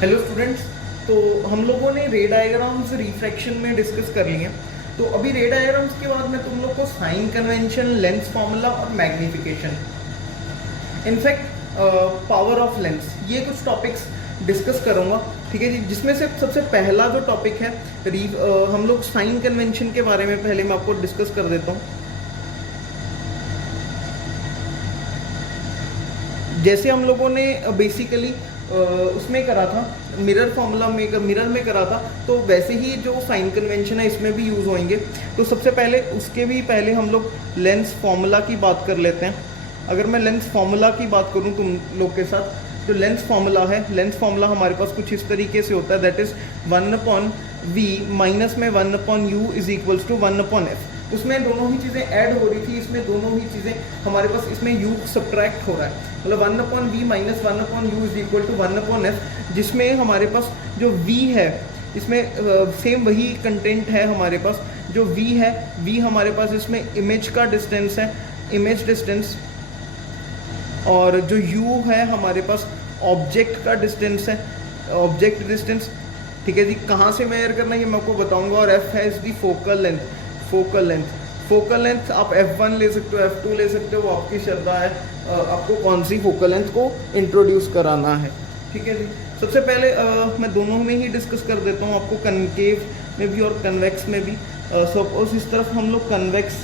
Hello students. तो हम लोगों ने रे डायग्राम्स रिफ्रैक्शन में डिस्कस कर लिए। तो अभी रे डायग्राम्स के बाद मैं तुम लोग को साइन कन्वेंशन, लेंस फॉर्मूला और magnification, in fact power of lens, ये कुछ टॉपिक्स डिस्कस करूँगा। ठीक है जी। जिसमें से सबसे पहला जो टॉपिक है हम लोग साइन कन्वेंशन के बारे में पहले मैं आपको डिस्कस कर देता हूँ। जैसे हम लोगों ने बेसिकली उसमें करा था, मिरर फॉर्मूला में, मिरर में करा था, तो वैसे ही जो साइन कन्वेंशन है इसमें भी यूज़ होंगे। तो सबसे पहले उसके भी पहले हम लोग लेंस फॉर्मूला की बात कर लेते हैं। अगर मैं लेंस फॉर्मूला की बात करूं तुम लोग के साथ, तो लेंस फॉर्मूला है, लेंस फॉर्मूला हमारे पास कुछ इस तरीके से होता है, दैट इज़ 1/v माइनस में 1/u is equals to 1/f। उसमें दोनों ही चीज़ें ऐड हो रही थी, इसमें दोनों ही चीज़ें हमारे पास, इसमें u सब्ट्रैक्ट हो रहा है, मतलब 1/v minus 1/u is equal to 1/f, जिसमें हमारे पास जो v है इसमें सेम वही कंटेंट है हमारे पास। जो v है, v हमारे पास इसमें इमेज का डिस्टेंस है, इमेज डिस्टेंस, और जो u है हमारे पास ऑब्जेक्ट का डिस्टेंस है, ऑब्जेक्ट डिस्टेंस। ठीक है जी। कहाँ से मेजर करना है ये मैं आपको बताऊंगा। और f है इसकी focal length, focal length, focal length आप f1 ले सकते हो, f2 ले सकते हो, वो आपकी श्रद्धा है, आपको कौन सी फोकल लेंथ को इंट्रोड्यूस कराना है। ठीक है जी। सबसे पहले मैं दोनों में ही डिस्कस कर देता हूँ, आपको कनकेव में भी और कन्वेक्स में भी। सपोज इस तरफ हम लोग कन्वेक्स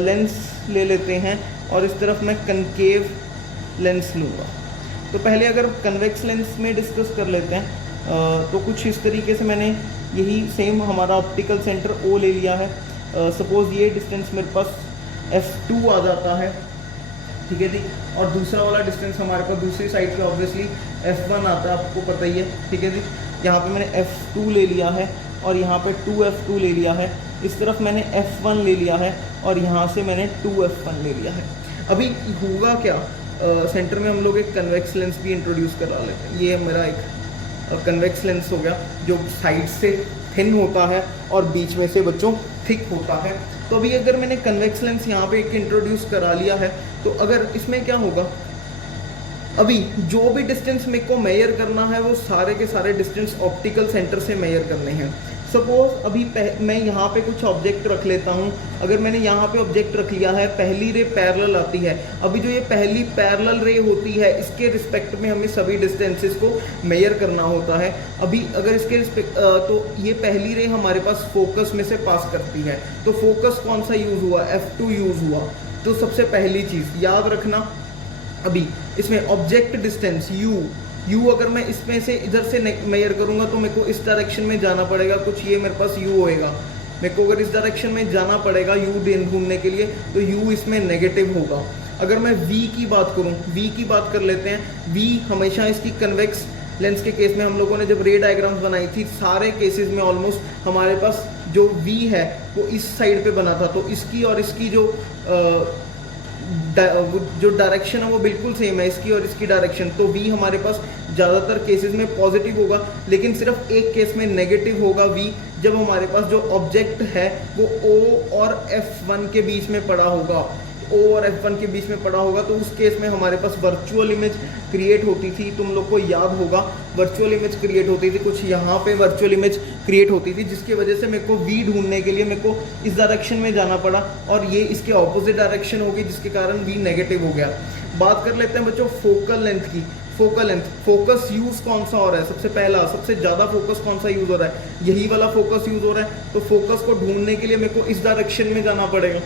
लेंस ले लेते हैं और इस तरफ मैं कनकेव लेंस लूँगा। तो पहले अगर कन्वेक्स लेंस में डिस्कस कर लेते हैं, तो कुछ इस तरीके से मैंने यही सेम हमारा ऑप्टिकल सेंटर O ले लिया है। सपोज ये डिस्टेंस मेरे पास f2 आ जाता है। ठीक है जी। और दूसरा वाला डिस्टेंस हमारे पास दूसरी साइड पे ऑब्वियसली f1 आता है, आपको पता ही है। ठीक है जी। यहाँ पे मैंने f2 ले लिया है और यहाँ पे 2f2 ले लिया है। इस तरफ मैंने f1 ले लिया है और यहाँ से मैंने 2f1 ले लिया है। अभी होगा क्या, सेंटर में हम लोग एक कन्वेक्स लेंस भी इंट्रोड्यूस करा लेते हैं। ये मेरा एक कन्वेक्स लेंस हो गया, जो साइड से थिन होता है और बीच में से बच्चों थिक होता है। तो अभी अगर मैंने कन्वेक्स लेंस यहाँ पे एक इंट्रोड्यूस करा लिया है, तो अगर इसमें क्या होगा, अभी जो भी डिस्टेंस मेरे को मेजर करना है वो सारे के सारे डिस्टेंस ऑप्टिकल सेंटर से मेजर करने हैं। सपोज अभी मैं यहाँ पे कुछ ऑब्जेक्ट रख लेता हूँ। अगर मैंने यहाँ पे ऑब्जेक्ट रख लिया है, पहली रे पैरेलल आती है। अभी जो ये पहली पैरेलल रे होती है, इसके रिस्पेक्ट में हमें सभी डिस्टेंसेस को मेजर करना होता है। अभी अगर इसके रिस्पेक्ट तो ये पहली रे हमारे पास फोकस में से पास करती है, तो फोकस कौन सा यूज़ हुआ, f2 यूज़ हुआ। तो सबसे पहली चीज़ याद रखना, अभी इसमें ऑब्जेक्ट डिस्टेंस u अगर मैं इसमें से इधर से मेजर करूंगा तो मेरे को इस डायरेक्शन में जाना पड़ेगा, कुछ ये मेरे पास u होएगा। मेरे को अगर इस डायरेक्शन में जाना पड़ेगा u ढूंढने के लिए, तो u इसमें नेगेटिव होगा। अगर मैं v की बात करूं, v की बात कर लेते हैं। v हमेशा इसकी कन्वेक्स लेंस के केस में हम लोगों ने जब रे डायग्राम्स बनाई थी, सारे केसेस में ऑलमोस्ट हमारे पास जो v है वो इस साइड पे बना था। तो इसकी और इसकी जो डायरेक्शन है वो बिल्कुल सेम है, इसकी और इसकी डायरेक्शन। तो v हमारे पास ज़्यादातर केसेस में पॉजिटिव होगा, लेकिन सिर्फ एक केस में नेगेटिव होगा v, जब हमारे पास जो ऑब्जेक्ट है वो o और f1 के बीच में पड़ा होगा, o और f1 के बीच में पड़ा होगा। तो उस केस में हमारे पास वर्चुअल इमेज क्रिएट होती थी। तुम लोग को याद होगा, वर्चुअल इमेज क्रिएट होती थी, कुछ यहाँ पे वर्चुअल इमेज क्रिएट होती थी, जिसकी वजह से मेरे को v ढूंढने के लिए मेरे को इस डायरेक्शन में जाना पड़ा, और ये इसके ऑपोजिट डायरेक्शन होगी, जिसके कारण v नेगेटिव हो गया। बात कर लेते हैं बच्चों फोकल लेंथ की। फोकल लेंथ, फोकस यूज कौन सा हो रहा है, सबसे पहला सबसे ज़्यादा फोकस कौन सा यूज हो रहा है, यही वाला फोकस यूज हो रहा है। तो फोकस को ढूंढने के लिए मेरे को इस डायरेक्शन में जाना पड़ेगा।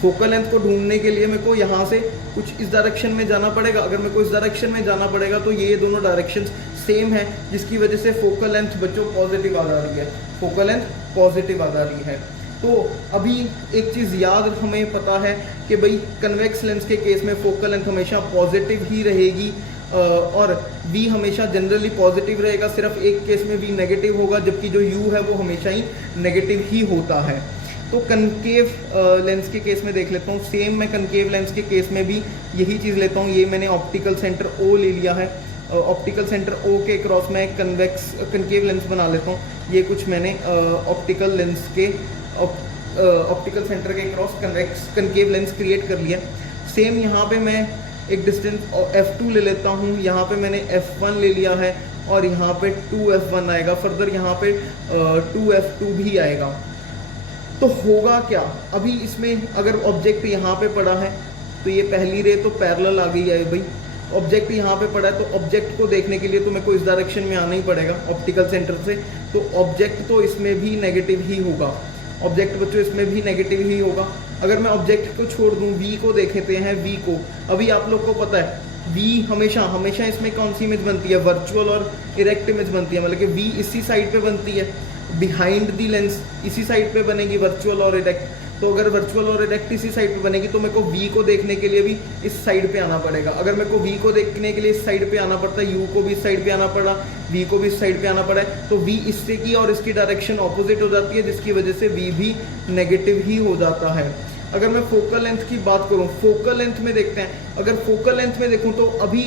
फोकल लेंथ को ढूंढने के लिए मेरे को यहाँ से कुछ इस डायरेक्शन में जाना पड़ेगा। अगर मेरे को इस डायरेक्शन में जाना पड़ेगा तो ये दोनों डायरेक्शंस सेम है, जिसकी वजह से फोकल लेंथ बच्चों पॉजिटिव आ जा रही है, फोकल लेंथ पॉजिटिव आ जा रही है। तो अभी एक चीज़ याद हमें पता है कि भाई कन्वेक्स लेंस के केस में फोकल लेंथ हमेशा पॉजिटिव ही रहेगी, और v हमेशा जनरली पॉजिटिव रहेगा। सिर्फ एक केस में v नेगेटिव होगा, जबकि जो u है वो हमेशा ही नेगेटिव ही होता है। तो कनकेव लेंस के केस में देख लेता हूँ। सेम मैं कनकेव लेंस के केस में भी यही चीज़ लेता हूँ। ये मैंने ऑप्टिकल सेंटर O ले लिया है, ऑप्टिकल सेंटर O के क्रॉस में कनकेव लेंस बना लेता हूँ। ये कुछ मैंने ऑप्टिकल लेंस के ऑप्टिकल सेंटर के क्रॉस कनकेव लेंस क्रिएट कर लिया। सेम यहाँ पे मैं एक डिस्टेंस f2 ले लेता हूँ, यहाँ पे मैंने f1 ले लिया है और यहाँ पे 2f1 आएगा, फर्दर यहाँ पे 2f2 भी आएगा। तो होगा क्या, अभी इसमें अगर ऑब्जेक्ट यहाँ पे पड़ा है तो ये पहली रे तो पैरेलल आ गई है भाई। ऑब्जेक्ट यहाँ पे पड़ा है तो ऑब्जेक्ट को देखने के लिए तो मेरे को इस डायरेक्शन में आना ही पड़ेगा ऑप्टिकल सेंटर से, तो ऑब्जेक्ट तो इसमें भी नेगेटिव ही होगा। ऑब्जेक्ट बच्चों इसमें भी नेगेटिव ही होगा। अगर मैं ऑब्जेक्ट को छोड़ दूं, वी को देखते हैं, वी को अभी आप लोग को पता है वी हमेशा हमेशा इसमें कौन सी इमेज बनती है, वर्चुअल और इरेक्ट इमेज बनती है, मतलब कि वी इसी साइड पे बनती है, बिहाइंड दी लेंस इसी साइड पे बनेगी वर्चुअल और इरेक्ट। तो अगर वर्चुअल और इरेक्ट इसी साइड पे बनेगी तो मेरे को वी को देखने के लिए भी इस साइड पे आना पड़ेगा। अगर मेरे को वी को देखने के लिए इस साइड पे आना पड़ता है, यू को भी इस साइड पे आना पड़ा, वी को भी इस साइड पे आना पड़ा है, तो वी इससे की और इसकी डायरेक्शन ऑपोजिट हो जाती है, जिसकी वजह से वी भी नेगेटिव ही हो जाता है। अगर मैं फोकल लेंथ की बात करूं, फोकल लेंथ में देखते हैं, अगर फोकल लेंथ में देखूं तो अभी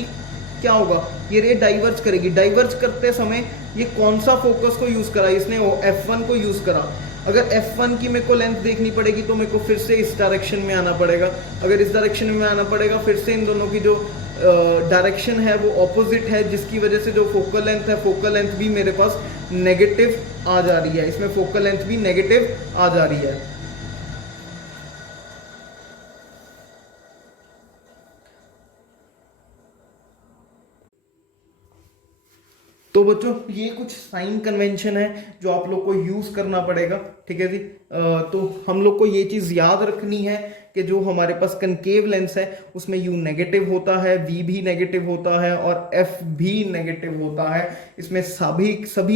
क्या होगा, ये रे डाइवर्ज करेगी। डाइवर्ज करते समय ये कौन सा फोकस को यूज करा, इसने f1 को यूज करा। अगर f1 की मेरे को लेंथ देखनी पड़ेगी तो मेरे को फिर से इस डायरेक्शन में आना पड़ेगा। अगर इस डायरेक्शन में आना पड़ेगा, फिर से इन दोनों की जो डायरेक्शन है वो ऑपोजिट है, जिसकी वजह से जो फोकल लेंथ है, फोकल लेंथ भी मेरे पास नेगेटिव आ जा रही है। इसमें फोकल लेंथ भी नेगेटिव आ जा रही है। तो बच्चों ये कुछ साइन कन्वेंशन है जो आप लोग को यूज करना पड़ेगा, ठीक है जी। तो हम लोग को ये चीज याद रखनी है कि जो हमारे पास कनकेव लेंस है उसमें यू नेगेटिव होता है, वी भी नेगेटिव होता है और एफ भी नेगेटिव होता है। इसमें सभी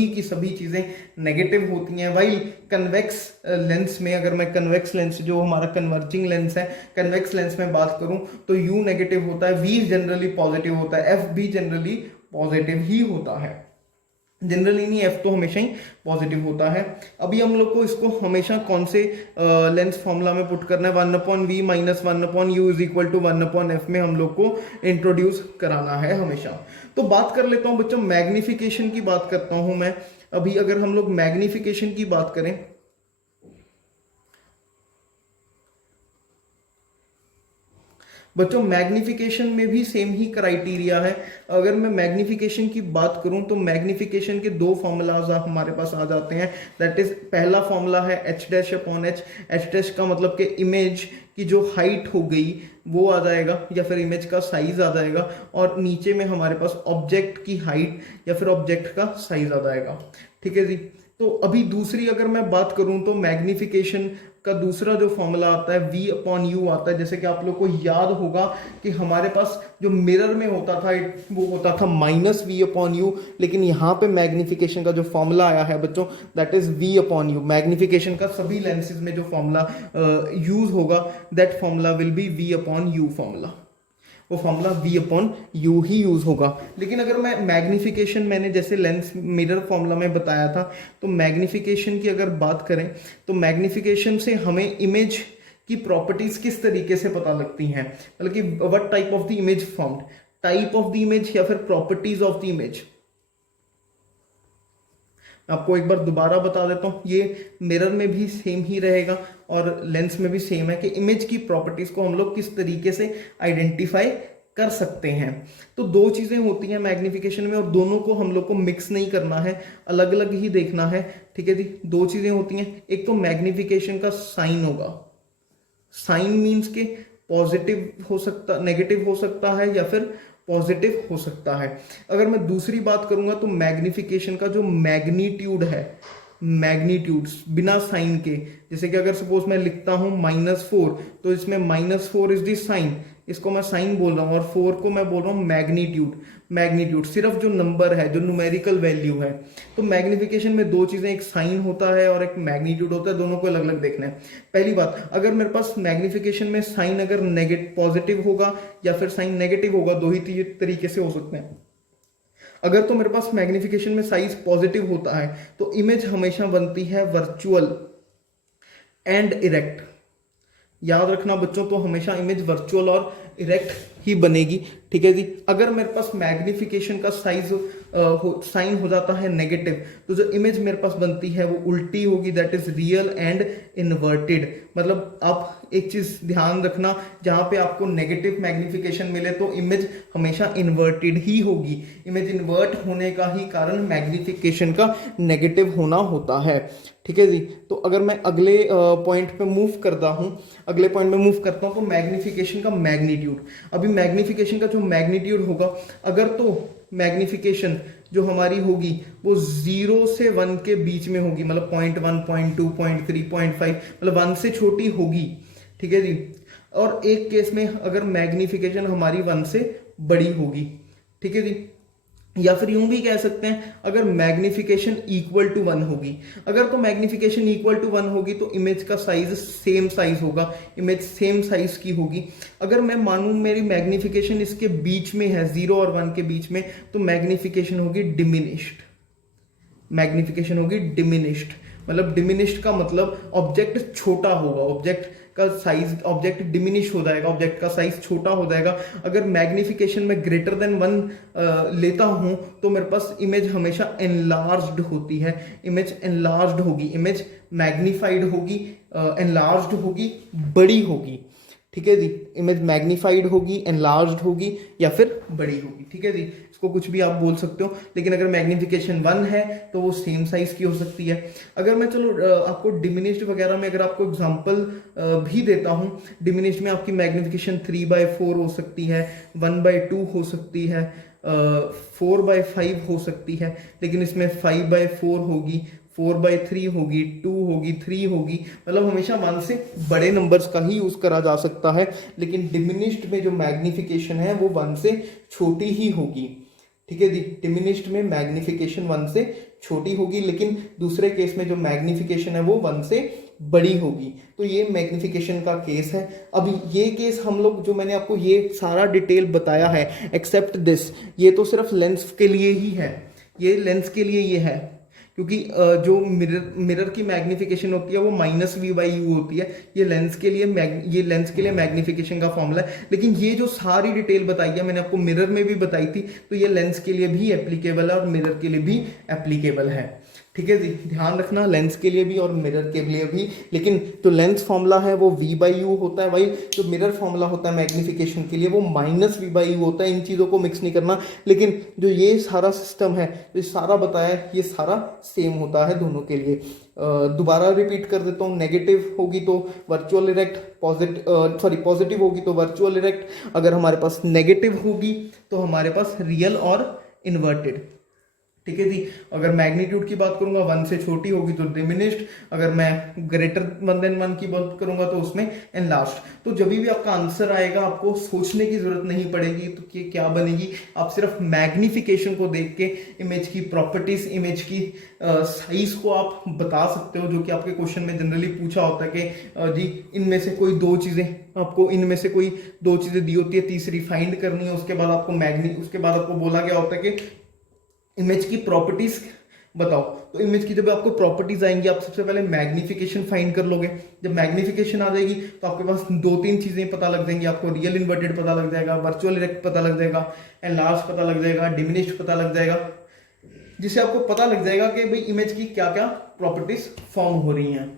की सभी चीजें नेगेटिव होती हैं। वाइल कन्वेक्स लेंस में, अगर मैं कन्वेक्स लेंस जो हमारा कन्वर्जिंग लेंस है, कन्वेक्स लेंस में बात करूं तो यू नेगेटिव होता है, वी जनरली पॉजिटिव होता है, एफ भी जनरली पॉजिटिव ही होता है। जनरली नहीं, एफ तो हमेशा ही पॉजिटिव होता है। अभी हम लोग को इसको हमेशा कौन से लेंस फॉर्मूला में पुट करना है, 1/v minus 1/u is equal to 1/f में हम लोग को इंट्रोड्यूस कराना है हमेशा। तो बात कर लेता हूं बच्चों, मैग्निफिकेशन की बात करता हूं मैं। अभी अगर हम लोग मैग्निफिकेशन की बात करें, बच्चों मैग्निफिकेशन में भी सेम ही क्राइटेरिया है। अगर मैं मैग्निफिकेशन की बात करूं तो मैग्निफिकेशन के दो फॉर्मूलाज हमारे पास आ जाते हैं। दैट इज, पहला फॉर्मूला है h'/h। h' का मतलब कि इमेज की जो हाइट हो गई वो आ जाएगा, या फिर इमेज का साइज आ जाएगा, और नीचे में हमारे पास ऑब्जेक्ट की हाइट या फिर ऑब्जेक्ट का साइज आ जाएगा, ठीक है जी। तो अभी दूसरी अगर मैं बात करूं तो मैग्निफिकेशन का दूसरा जो फॉर्मूला आता है v/u आता है। जैसे कि आप लोग को याद होगा कि हमारे पास जो मिरर में होता था वो होता था -v/u, लेकिन यहाँ पे मैग्निफिकेशन का जो फॉर्मूला आया है बच्चों दैट इज v/u। मैग्निफिकेशन का सभी लेंसेज में जो फॉर्मूला यूज होगा that formula will be v/u formula, वो फॉर्मूला v/u ही यूज होगा। लेकिन अगर मैं मैग्निफिकेशन, मैंने जैसे लेंस मिरर फॉर्मूला में बताया था, तो मैग्निफिकेशन की अगर बात करें तो मैग्निफिकेशन से हमें इमेज की प्रॉपर्टीज किस तरीके से पता लगती हैं, मतलब कि what type of the image formed, type of the image या फिर प्रॉपर्टीज ऑफ द इमेज। आपको एक बार दोबारा बता देता हूं, ये मिरर में भी सेम ही रहेगा और लेंस में भी सेम है कि इमेज की प्रॉपर्टीज को हम लोग किस तरीके से आइडेंटिफाई कर सकते हैं। तो दो चीजें होती हैं मैग्निफिकेशन में और दोनों को हम लोग को मिक्स नहीं करना है, अलग अलग ही देखना है, ठीक है जी। दो चीजें होती हैं, एक तो मैग्निफिकेशन का साइन होगा, साइन मीन्स के पॉजिटिव हो सकता, नेगेटिव हो सकता है या फिर पॉजिटिव हो सकता है। अगर मैं दूसरी बात करूंगा तो मैग्निफिकेशन का जो मैग्नीट्यूड है, मैग्नीट्यूड बिना साइन के, जैसे कि अगर सपोज मैं लिखता हूं -4 तो इसमें -4 इज द साइन, इसको मैं साइन बोल रहा हूं, और 4 को मैं बोल रहा हूं मैग्नीट्यूड। मैग्नीट्यूड सिर्फ जो नंबर है, जो न्यूमेरिकल वैल्यू है। तो मैग्निफिकेशन में दो चीजें, एक साइन होता है और एक मैग्नीट्यूड होता है, दोनों को अलग अलग देखना है। पहली बात, अगर मेरे पास मैग्निफिकेशन में साइन अगर नेगेटिव पॉजिटिव होगा या फिर साइन नेगेटिव होगा, दो ही तरीके से हो सकते हैं। अगर तो मेरे पास मैग्निफिकेशन में साइज पॉजिटिव होता है तो इमेज हमेशा बनती है वर्चुअल एंड इरेक्ट। याद रखना बच्चों, तो हमेशा इमेज वर्चुअल और इरेक्ट ही बनेगी। ठीक है जी। अगर मेरे पास मैग्निफिकेशन का साइन हो जाता है नेगेटिव, तो जो इमेज मेरे पास बनती है वो उल्टी होगी, that is real and inverted. मतलब आप एक चीज ध्यान रखना, जहां पे आपको नेगेटिव मैग्निफिकेशन मिले तो इमेज हमेशा इन्वर्टेड ही होगी। इमेज इन्वर्ट होने का ही कारण मैग्निफिकेशन का नेगेटिव होना होता है। ठीक है जी। तो अगर मैं अगले पॉइंट पे मूव करता हूं, तो मैग्निफिकेशन का मैग्नीट्यूड। अभी मैग्निफिकेशन का जो मैग्नीट्यूड होगा, अगर तो मैग्निफिकेशन जो हमारी होगी वो 0 से 1 के बीच में होगी, मतलब 0.1, 0.2, 0.3, 0.5, मतलब 1 से छोटी होगी। ठीक है जी। और एक केस में अगर मैग्निफिकेशन हमारी 1 से बड़ी होगी। ठीक है जी। या फिर यूं भी कह सकते हैं, अगर मैग्निफिकेशन इक्वल टू 1 होगी। अगर तो मैग्निफिकेशन इक्वल टू 1 होगी तो इमेज का साइज सेम साइज होगा, इमेज सेम साइज की होगी। अगर मैं मानूं मेरी मैग्निफिकेशन इसके बीच में है, 0 और 1 के बीच में, तो मैग्निफिकेशन होगी डिमिनिश्ड। मैग्निफिकेशन होगी डिमिनिश्ड, मतलब डिमिनिश्ड का मतलब ऑब्जेक्ट छोटा होगा, ऑब्जेक्ट का साइज, ऑब्जेक्ट डिमिनिश हो जाएगा, ऑब्जेक्ट का साइज छोटा हो जाएगा। अगर मैग्निफिकेशन में ग्रेटर देन 1 लेता हूं तो मेरे पास इमेज हमेशा एनलार्ज्ड होती है, इमेज एनलार्ज्ड होगी, इमेज मैग्निफाइड होगी, एनलार्ज्ड होगी, बड़ी होगी। ठीक है जी। इमेज मैग्निफाइड होगी, एनलार्ज्ड होगी या फिर बड़ी होगी। ठीक है जी। इसको कुछ भी आप बोल सकते हो, लेकिन अगर मैग्निफिकेशन 1 है तो वो सेम साइज की हो सकती है। अगर मैं चलो आपको डिमिनिश्ड वगैरह में अगर आपको एग्जांपल भी देता हूं, डिमिनिश्ड में आपकी मैग्निफिकेशन 3/4 हो सकती है, 1/2 हो सकती है, 4/5 हो सकती है, लेकिन इसमें 5/4 होगी, 4/3 होगी, 2 होगी, 3 होगी, मतलब हमेशा 1 से बड़े नंबर्स का ही यूज करा जा सकता है। लेकिन डिमिनिश्ड में जो मैग्निफिकेशन है वो 1 से छोटी ही होगी। ठीक है जी। डिमिनिश्ड में मैग्निफिकेशन 1 से छोटी होगी, लेकिन दूसरे केस में जो मैग्निफिकेशन है वो 1 से बड़ी होगी। तो ये मैग्निफिकेशन का केस है। अभी ये केस हम लोग, जो मैंने आपको ये सारा डिटेल बताया है एक्सेप्ट दिस, ये तो सिर्फ लेंस के लिए ही है, ये लेंस के लिए ये है, क्योंकि जो मिरर की मैग्निफिकेशन होती है वो -v/u होती है। ये लेंस के लिए मैग्निफिकेशन का फॉर्मूला है। लेकिन ये जो सारी डिटेल बताई है मैंने आपको मिरर में भी बताई थी, तो ये लेंस के लिए भी एप्लीकेबल है और मिरर के लिए भी एप्लीकेबल है। ठीक है जी। ध्यान रखना, लेंस के लिए भी और मिरर के लिए भी। लेकिन जो लेंस फॉर्मूला है वो v/u होता है भाई, जो मिरर फॉर्मूला होता है मैग्निफिकेशन के लिए वो -v/u होता है। इन चीज़ों को मिक्स नहीं करना। लेकिन जो ये सारा सिस्टम है, जो सारा बताया है, ये सारा सेम होता है दोनों के लिए। दोबारा रिपीट कर देता हूँ, नेगेटिव होगी तो वर्चुअल इरेक्ट, पॉजिटिव होगी तो वर्चुअल इरेक्ट, अगर हमारे पास नेगेटिव होगी तो हमारे पास रियल और इन्वर्टेड। ठीक है जी। अगर मैग्नीट्यूड की बात करूंगा 1 से छोटी होगी तो डिमिनिश्ड, अगर मैं ग्रेटर देन 1 की बात करूंगा तो उसमें एनलार्ज्ड। तो जब भी आपका आंसर आएगा आपको सोचने की जरूरत नहीं पड़ेगी तो कि क्या बनेगी, आप सिर्फ मैग्निफिकेशन को देख के इमेज की प्रॉपर्टीज, इमेज की साइज को आप बता सकते हो, जो कि आपके क्वेश्चन में जनरली पूछा होता है कि जी इनमें से कोई 2 चीजें, आपको इनमें से कोई 2 चीजें दी होती है, तीसरी फाइंड करनी है। उसके बाद आपको बोला गया होता है कि इमेज की प्रॉपर्टीज बताओ। तो इमेज की जब आपको प्रॉपर्टीज आएंगी, आप सबसे पहले मैग्निफिकेशन फाइंड कर लोगे। जब मैग्निफिकेशन आ जाएगी तो आपके पास 2-3 चीजें पता लग जाएंगी। आपको रियल इन्वर्टेड पता लग जाएगा, वर्चुअल इरेक्ट पता लग जाएगा, एनलार्ज पता लग जाएगा, डिमिनिश्ड पता लग जाएगा, जिससे आपको पता लग जाएगा कि भाई इमेज की क्या क्या प्रॉपर्टीज फॉर्म हो रही हैं।